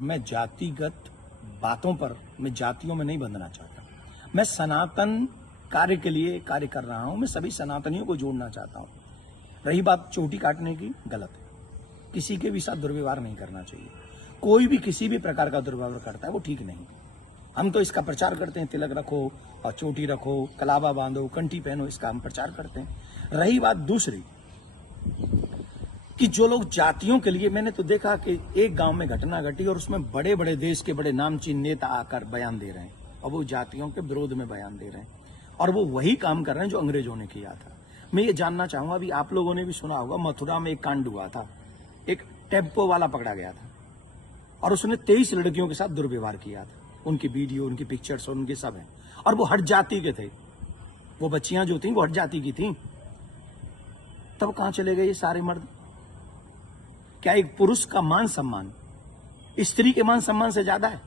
मैं जातिगत बातों पर, मैं जातियों में नहीं बंधना चाहता। मैं सनातन कार्य के लिए कार्य कर रहा हूं। मैं सभी सनातनियों को जोड़ना चाहता हूं। रही बात चोटी काटने की, गलत है। किसी के भी साथ दुर्व्यवहार नहीं करना चाहिए। कोई भी किसी भी प्रकार का दुर्व्यवहार करता है वो ठीक नहीं। हम तो इसका प्रचार करते हैं, तिलक रखो और चोटी रखो, कलावा बांधो, कंठी पहनो, इसका हम प्रचार करते हैं। रही बात दूसरी कि जो लोग जातियों के लिए, मैंने तो देखा कि एक गांव में घटना घटी और उसमें बड़े बड़े देश के बड़े नामचीन नेता आकर बयान दे रहे हैं और वो जातियों के विरोध में बयान दे रहे हैं और वो वही काम कर रहे हैं जो अंग्रेजों ने किया था। मैं ये जानना चाहूंगा, अभी आप लोगों ने भी सुना होगा, मथुरा में एक कांड हुआ था। एक टेम्पो वाला पकड़ा गया था और उसने 23 लड़कियों के साथ दुर्व्यवहार किया था। उनकी वीडियो, उनकी पिक्चर्स और उनके सब हैं और वो हट जाति के थे। वो बच्चियां जो थी वो हट जाति की थी। तब कहां चले गए ये सारे मर्द? क्या एक पुरुष का मान सम्मान स्त्री के मान सम्मान से ज्यादा है?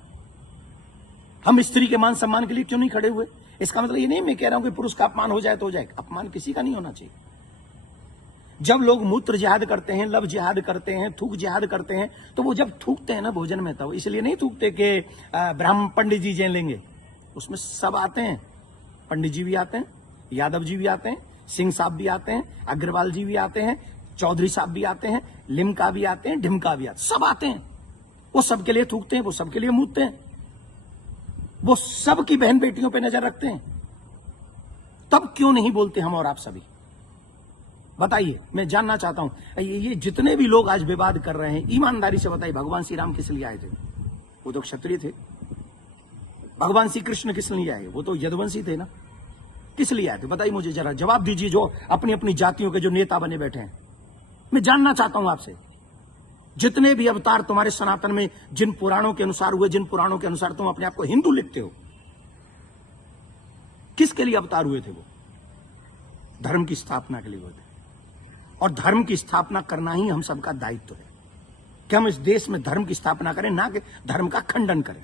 हम स्त्री के मान सम्मान के लिए क्यों नहीं खड़े हुए? इसका मतलब ये नहीं मैं कह रहा हूं कि पुरुष का अपमान हो जाए तो हो जाए। अपमान किसी का नहीं होना चाहिए। जब लोग मूत्र जिहाद करते हैं, लव जिहाद करते हैं, थूक जिहाद करते हैं, तो वो जब थूकते हैं ना भोजन में, तो इसलिए नहीं थूकते कि ब्राह्मण पंडित जी जेल लेंगे। उसमें सब आते हैं, पंडित जी भी आते हैं, यादव जी भी आते हैं, सिंह साहब भी आते हैं, अग्रवाल जी भी आते हैं, चौधरी साहब भी आते हैं, लिमका भी आते हैं, ढिमका भी आते हैं, सब आते हैं। वो सबके लिए थूकते हैं, वो सबके लिए मूतते हैं, वो सबकी बहन बेटियों पे नजर रखते हैं। तब क्यों नहीं बोलते हम और आप सभी? बताइए, मैं जानना चाहता हूं। ये जितने भी लोग आज विवाद कर रहे हैं, ईमानदारी से बताइए, भगवान श्री राम किस लिए आए थे? वो तो क्षत्रिय थे। भगवान श्री कृष्ण किस लिए आए? वो तो यदुवंशी थे ना। किस लिए आए थे? बताइए मुझे, जरा जवाब दीजिए। जो अपनी अपनी जातियों के जो नेता बने बैठे हैं, मैं जानना चाहता हूं आपसे, जितने भी अवतार तुम्हारे सनातन में जिन पुराणों के अनुसार हुए, जिन पुराणों के अनुसार तुम अपने आप को हिंदू लिखते हो, किसके लिए अवतार हुए थे? वो धर्म की स्थापना के लिए हुए थे और धर्म की स्थापना करना ही हम सबका दायित्व है कि हम इस देश में धर्म की स्थापना करें, ना कि धर्म का खंडन करें।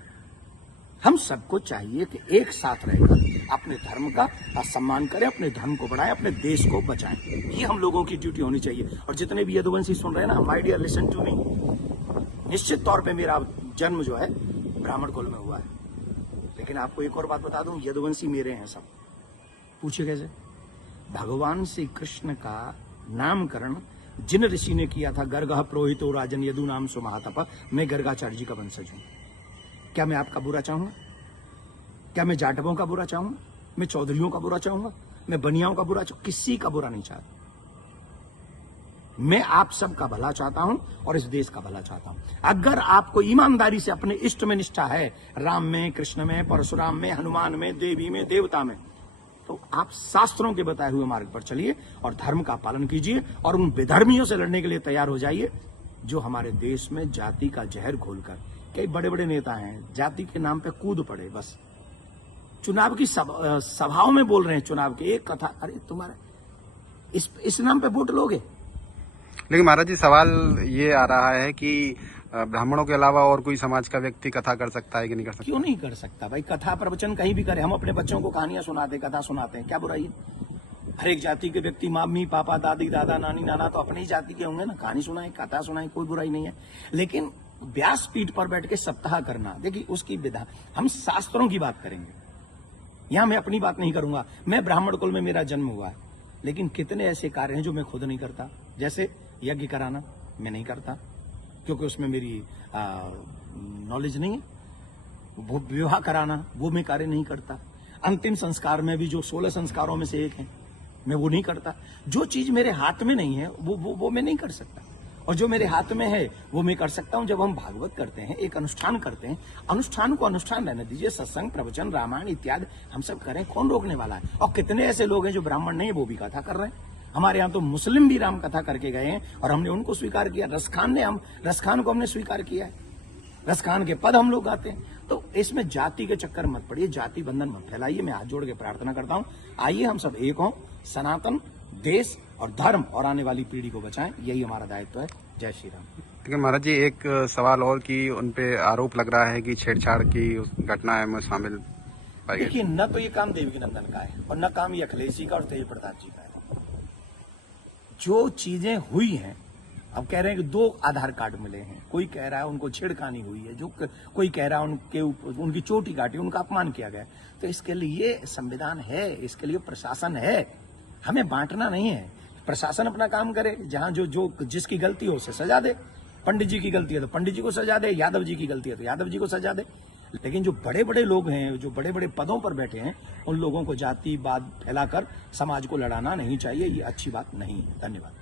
हम सबको चाहिए कि एक साथ रहकर अपने धर्म का सम्मान करें, अपने धर्म को बढ़ाएं, अपने देश को बचाएं। ये हम लोगों की ड्यूटी होनी चाहिए। और जितने भी यदुवंशी सुन रहे हैं ना, my dear listen to me, निश्चित तौर पे मेरा जन्म जो है ब्राह्मण कुल में हुआ है, लेकिन आपको एक और बात बता दूं, यदुवंशी मेरे हैं सब। पूछिए कैसे? भगवान श्री कृष्ण का नामकरण जिन ऋषि ने किया था, गर्गः पुरोहितो राजन यदु नाम सुमहातप, मैं गर्गाचार्य जी का वंशज हूं। क्या मैं आपका बुरा चाहूंगा? क्या मैं जाटवों का बुरा चाहूंगा? मैं चौधरियों का बुरा चाहूंगा? मैं बनियाओं का बुरा चाहूंगा? किसी का बुरा नहीं चाहता। मैं आप सबका भला चाहता हूं और इस देश का भला चाहता हूं। अगर आपको ईमानदारी से अपने इष्ट में निष्ठा है, राम में, कृष्ण में, परशुराम में, हनुमान में, देवी में, देवता में, तो आप शास्त्रों के बताए हुए मार्ग पर चलिए और धर्म का पालन कीजिए और उन विधर्मियों से लड़ने के लिए तैयार हो जाइए जो हमारे देश में जाति का जहर घोलकर, कई बड़े बड़े नेता हैं, जाति के नाम पे कूद पड़े। बस चुनाव की सभाओं में बोल रहे हैं, चुनाव की एक कथा, अरे तुम्हारे इस नाम पे वोट लोगे? लेकिन महाराज जी, सवाल ये आ रहा है कि ब्राह्मणों के अलावा और कोई समाज का व्यक्ति कथा कर सकता है कि नहीं कर सकता? क्यों नहीं कर सकता भाई? कथा प्रवचन कहीं भी करे। हम अपने बच्चों को कहानियां सुनाते, कथा सुनाते हैं, क्या बुराई है? हर एक जाति के व्यक्ति, मम्मी पापा, दादी दादा, नानी नाना तो अपनी ही जाति के होंगे ना। कहानी सुनाए, कथा सुनाए, कोई बुराई नहीं है। लेकिन व्यासपीठ पर बैठ के सप्ताह करना, देखिए उसकी विधा, हम शास्त्रों की बात करेंगे। यहां मैं अपनी बात नहीं करूंगा। मैं ब्राह्मण कुल में मेरा जन्म हुआ है, लेकिन कितने ऐसे कार्य हैं जो मैं खुद नहीं करता। जैसे यज्ञ कराना मैं नहीं करता, क्योंकि उसमें मेरी नॉलेज नहीं है। वो विवाह कराना वो मैं कार्य नहीं करता। अंतिम संस्कार में भी जो 16 संस्कारों में से एक है, मैं वो नहीं करता। जो चीज मेरे हाथ में नहीं है वो मैं नहीं कर सकता, और जो मेरे हाथ में है वो मैं कर सकता हूं। जब हम भागवत करते हैं, एक अनुष्ठान करते हैं, अनुष्ठान को अनुष्ठान रहने दीजिए। सत्संग, प्रवचन, रामायण इत्यादि हम सब करें, कौन रोकने वाला है? और कितने ऐसे लोग हैं जो ब्राह्मण नहीं है, वो भी कथा कर रहे हैं। हमारे यहाँ तो मुस्लिम भी राम कथा करके गए हैं और हमने उनको स्वीकार किया। रसखान को हमने स्वीकार किया है। रसखान के पद हम लोग गाते हैं। तो इसमें जाति के चक्कर मत पड़िए, जाति बंधन मत फैलाइए। मैं हाथ जोड़ के प्रार्थना करता हूं, आइए हम सब एक हों, सनातन देश और धर्म और आने वाली पीढ़ी को बचाएं। यही हमारा दायित्व है। जय श्री राम। लेकिन महाराज जी, एक सवाल और कि उनपे आरोप लग रहा है कि छेड़छाड़ की उस घटना में शामिल पाई गई। देखिए, न तो ये काम देवकी नंदन का है और न काम ये अखिलेश जी का और तेज प्रताप जी का है। जो चीजें हुई हैं अब कह रहे हैं कि 2 आधार कार्ड मिले हैं, कोई कह रहा है उनको छेड़खानी हुई है, कोई कह रहा है उनकी चोटी काटी, उनका अपमान किया गया। तो इसके लिए संविधान है, इसके लिए प्रशासन है, हमें बांटना नहीं है। प्रशासन अपना काम करे, जहां जो जिसकी गलती हो उसे सजा दे। पंडित जी की गलती है तो पंडित जी को सजा दे, यादव जी की गलती है तो यादव जी को सजा दे। लेकिन जो बड़े बड़े लोग हैं, जो बड़े बड़े पदों पर बैठे हैं, उन लोगों को जातिवाद फैलाकर समाज को लड़ाना नहीं चाहिए। ये अच्छी बात नहीं है। धन्यवाद।